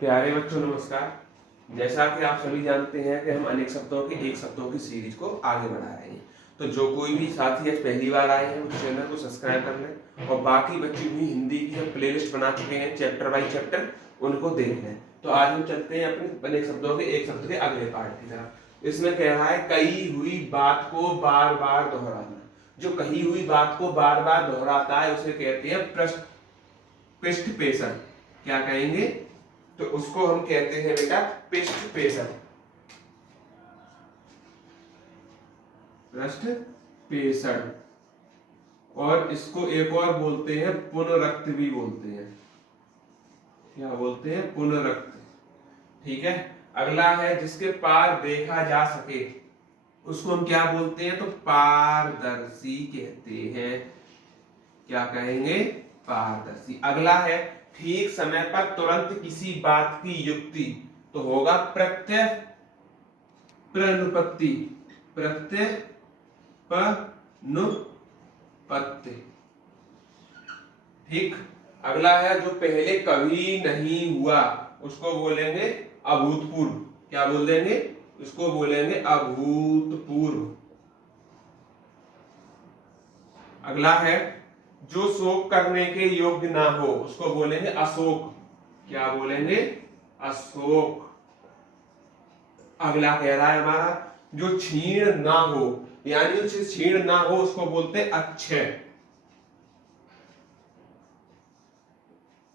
प्यारे बच्चों नमस्कार। जैसा कि आप सभी जानते हैं कि हम अनेक शब्दों के एक शब्दों की सीरीज को आगे बढ़ा रहे हैं। तो जो कोई भी साथी आज पहली बार आए हैं उस चैनल को सब्सक्राइब कर लें और बाकी बच्चे भी हिंदी की हम प्लेलिस्ट बना चुके हैं चैप्टर बाय चैप्टर, उनको देख लें। तो आज हम चलते हैं अपने अनेक शब्दों के एक शब्द के अगले पार्ट की तरफ। इसमें कह रहा है कही हुई बात को बार बार दोहराना। जो कही हुई बात को बार बार दोहराता है उसे कहते हैं पृष्ठपेषण। क्या कहेंगे? तो उसको हम कहते हैं बेटा पृष्ठपेषण। पृष्ठपेषण। और इसको एक और बोलते हैं पुनरुक्त भी बोलते हैं। क्या बोलते हैं? पुनरुक्त। ठीक है। अगला है जिसके पार देखा जा सके, उसको हम क्या बोलते हैं? तो पारदर्शी कहते हैं। क्या कहेंगे? पारदर्शी। अगला है ठीक समय पर तुरंत किसी बात की युक्ति, तो होगा प्रत्यय प्रनुपत्ति। प्रत्यय प्रनुपत्ति। ठीक। अगला है जो पहले कभी नहीं हुआ, उसको बोलेंगे अभूतपूर्व। क्या बोल देंगे? उसको बोलेंगे अभूतपूर्व। अगला है जो शोक करने के योग्य ना हो, उसको बोलेंगे अशोक। क्या बोलेंगे? अशोक। अगला कह रहा है हमारा जो क्षीण ना हो, यानी उसे क्षीण ना हो, उसको बोलते हैं अक्षय।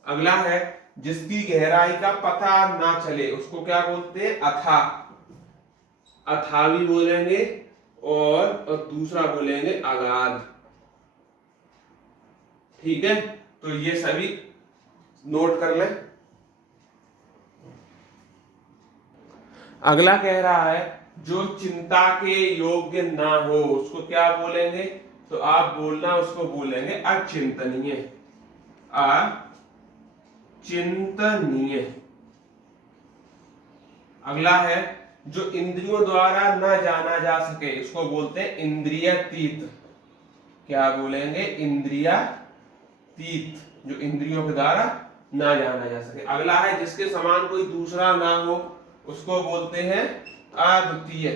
अगला है जिसकी गहराई का पता ना चले, उसको क्या बोलते हैं? अथाह। अथाह भी बोलेंगे और दूसरा बोलेंगे अगाध। ठीक है। तो ये सभी नोट कर लें। अगला कह रहा है जो चिंता के योग्य ना हो, उसको क्या बोलेंगे? तो आप बोलना उसको बोलेंगे अचिंतनीय। अचिंतनीय। अगला है जो इंद्रियों द्वारा न जाना जा सके, उसको बोलते हैं इंद्रियातीत। क्या बोलेंगे? इंद्रियातीत। जो इंद्रियों के द्वारा ना जाना जा सके। अगला है जिसके समान कोई दूसरा ना हो, उसको बोलते हैं अद्वितीय।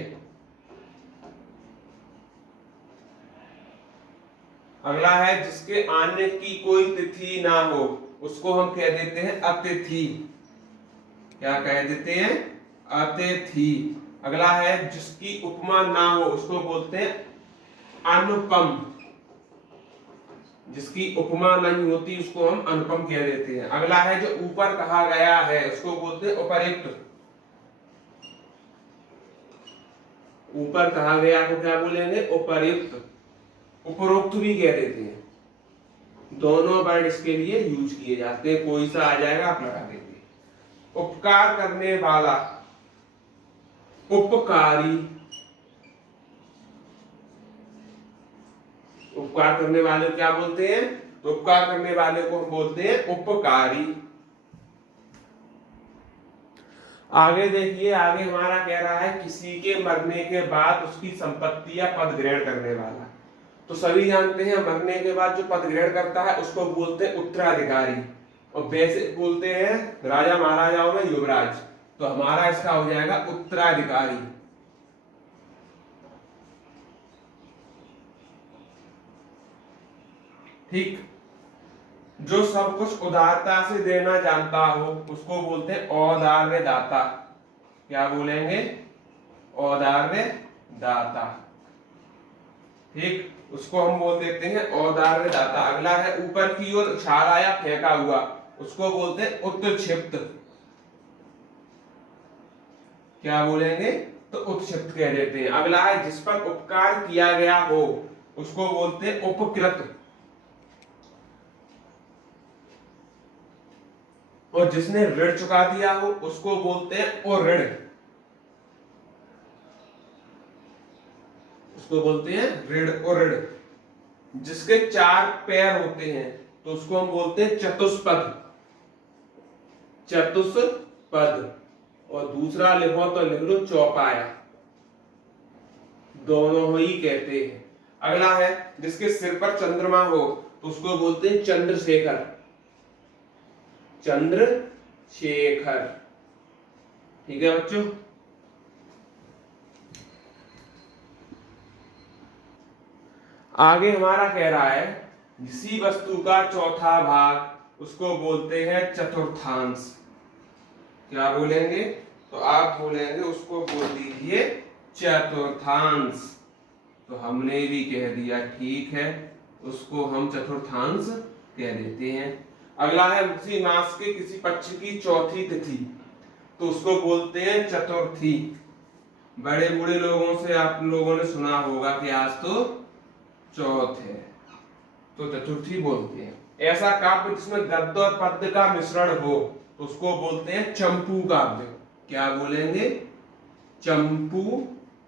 अगला है जिसके आने की कोई तिथि ना हो, उसको हम कह देते हैं अतिथि। क्या कह देते हैं? अतिथि। अगला है जिसकी उपमा ना हो, उसको बोलते हैं अनुपम। जिसकी उपमा नहीं होती उसको हम अनुपम कह देते हैं। अगला है जो ऊपर कहा गया है, उसको बोलते हैं उपर्युक्त। ऊपर कहा गया को क्या बोलेंगे? उपर्युक्त। उपरोक्त भी कह देते हैं। दोनों वर्ड इसके लिए यूज किए जाते हैं। कोई सा आ जाएगा आप लगा देंगे। उपकार करने वाला, उपकारी। उपकार करने वाले क्या बोलते हैं? तो उपकार करने वाले को हम बोलते हैं उपकारी। आगे देखिए, आगे हमारा कह रहा है किसी के मरने के बाद उसकी संपत्ति या पद ग्रहण करने वाला। तो सभी जानते हैं मरने के बाद जो पद ग्रहण करता है उसको बोलते हैं उत्तराधिकारी। और वैसे बोलते हैं राजा महाराजाओं में युवराज। तो हमारा इसका हो जाएगा उत्तराधिकारी। ठीक। जो सब कुछ उदारता से देना जानता हो, उसको बोलते हैं औदार्य दाता। क्या बोलेंगे? औदार्य दाता। ठीक। उसको हम बोल देते हैं औदार्य दाता। अगला है ऊपर की ओर उछाला या फेंका हुआ, उसको बोलते हैं उत्क्षिप्त। क्या बोलेंगे? तो उत्क्षिप्त कह देते हैं। अगला है जिस पर उपकार किया गया हो, उसको बोलते हैं उपकृत। और जिसने ऋण चुका दिया हो उसको बोलते हैं अऋण। उसको बोलते हैं ऋण अऋण। जिसके 4 पैर होते हैं तो उसको हम बोलते हैं चतुष्पद। चतुष्पद। और दूसरा लिखो तो लिख लो चौपाया। दोनों ही कहते हैं। अगला है जिसके सिर पर चंद्रमा हो तो उसको बोलते हैं चंद्रशेखर। चंद्रशेखर। शेखर। ठीक है बच्चों। आगे हमारा कह रहा है किसी वस्तु का चौथा भाग उसको बोलते हैं चतुर्थांश। क्या बोलेंगे? तो आप बोलेंगे उसको बोल दीजिए चतुर्थांश। तो हमने भी कह दिया ठीक है, उसको हम चतुर्थांश कह देते हैं। अगला है उसी मास के किसी पक्ष की चौथी तिथि, तो उसको बोलते हैं चतुर्थी। बड़े बूढ़े लोगों से आप लोगों ने सुना होगा कि आज तो चौथ है, तो चतुर्थी बोलते हैं। ऐसा काव्य जिसमें गद्य और पद्य का मिश्रण हो तो उसको बोलते हैं चंपू काव्य। क्या बोलेंगे? चंपू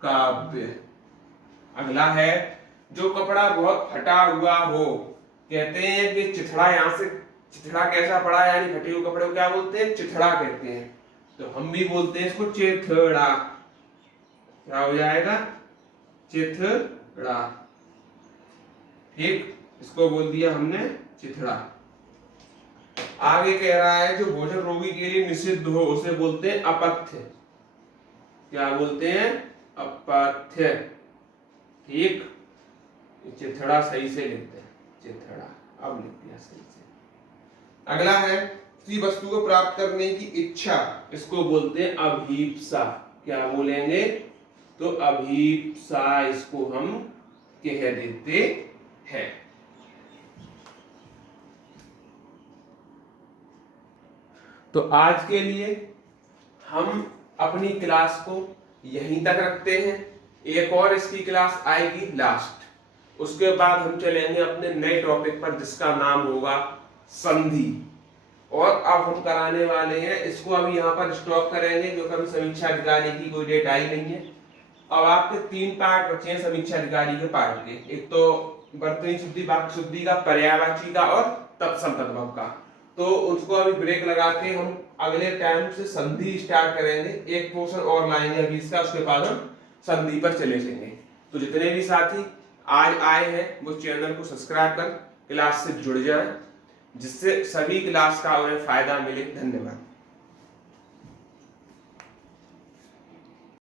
काव्य। अगला है जो कपड़ा बहुत फटा हुआ हो, कहते हैं कि चिथड़ा, यहां से चिथड़ा कैसा पड़ा यानी फटे हुए कपड़े को क्या बोलते हैं? चिथड़ा कहते हैं। तो हम भी बोलते हैं इसको चिथड़ा। क्या हो जाएगा? चिथड़ा। ठीक, इसको बोल दिया हमने चिथड़ा। आगे कह रहा है जो भोजन रोगी के लिए निषिद्ध हो उसे बोलते हैं अपथ्य। क्या बोलते हैं? अपथ्य। ठीक, चिथड़ा सही से लिखते हैं, चिथड़ा। अब लिख दिया सही से। अगला है किसी वस्तु को प्राप्त करने की इच्छा, इसको बोलते हैं अभीप्सा। क्या बोलेंगे? तो अभीप्सा इसको हम कह देते हैं। तो आज के लिए हम अपनी क्लास को यहीं तक रखते हैं। एक और इसकी क्लास आएगी लास्ट, उसके बाद हम चलेंगे अपने नए टॉपिक पर जिसका नाम होगा संधि। और अब हम कराने वाले हैं इसको, अभी यहाँ पर स्टॉप करेंगे क्योंकि अभी समीक्षा अधिकारी की कोई डेट आई नहीं है। अब आपके 3 पार्ट बचे हैं समीक्षा अधिकारी के पार्ट के। एक तो वर्तनी शुद्धि, वाक्य शुद्धि का, पर्यायवाची का और तत्सम तद्भव का। तो उसको अभी ब्रेक लगा के हम अगले टाइम से संधि स्टार्ट करेंगे। एक पोर्शन और लाएंगे अभी इसका, उसके बाद हम संधि पर चले जाएंगे। तो जितने भी साथी आज आए हैं वो चैनल को सब्सक्राइब कर क्लास से जुड़ जाएं, जिससे सभी क्लास का उन्हें फायदा मिले। धन्यवाद।